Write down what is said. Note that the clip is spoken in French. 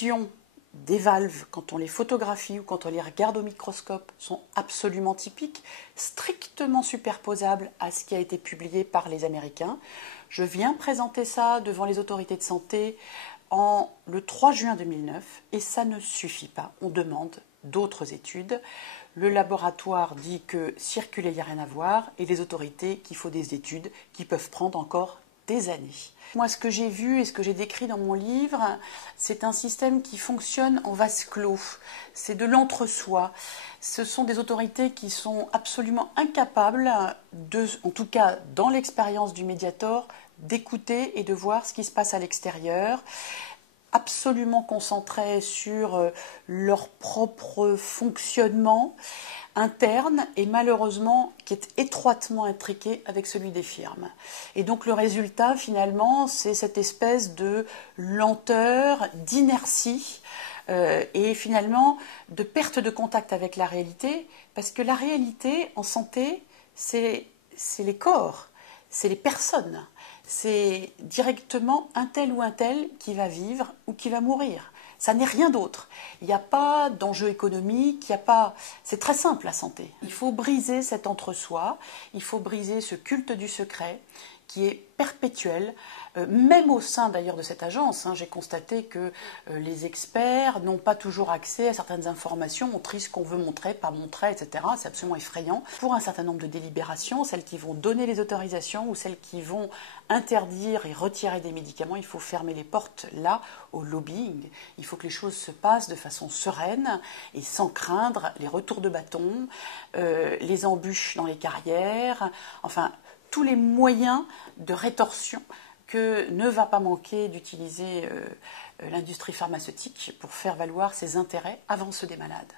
lésions des valves, quand on les photographie ou quand on les regarde au microscope, sont absolument typiques, strictement superposables à ce qui a été publié par les Américains. Je viens présenter ça devant les autorités de santé le 3 juin 2009 et ça ne suffit pas. On demande d'autres études. Le laboratoire dit que circuler, il n'y a rien à voir et les autorités qu'il faut des études qui peuvent prendre encore des années. Moi, ce que j'ai vu et ce que j'ai décrit dans mon livre, c'est un système qui fonctionne en vase clos. C'est de l'entre-soi. Ce sont des autorités qui sont absolument incapables en tout cas dans l'expérience du Mediator, d'écouter et de voir ce qui se passe à l'extérieur, absolument concentrés sur leur propre fonctionnement interne et malheureusement qui est étroitement intriqué avec celui des firmes. Et donc le résultat finalement c'est cette espèce de lenteur, d'inertie et finalement de perte de contact avec la réalité, parce que la réalité en santé c'est les corps, c'est les personnes, c'est directement un tel ou un tel qui va vivre ou qui va mourir. Ça n'est rien d'autre. Il n'y a pas d'enjeu économique, il n'y a pas... C'est très simple la santé. Il faut briser cet entre-soi, il faut briser ce culte du secret qui est perpétuel, même au sein d'ailleurs de cette agence. J'ai constaté que les experts n'ont pas toujours accès à certaines informations, on trie ce qu'on veut montrer, pas montrer, etc. C'est absolument effrayant. Pour un certain nombre de délibérations, celles qui vont donner les autorisations ou celles qui vont interdire et retirer des médicaments, il faut fermer les portes là au lobbying. Il faut que les choses se passent de façon sereine et sans craindre les retours de bâton, les embûches dans les carrières, enfin tous les moyens de rétorsion que ne va pas manquer d'utiliser l'industrie pharmaceutique pour faire valoir ses intérêts avant ceux des malades.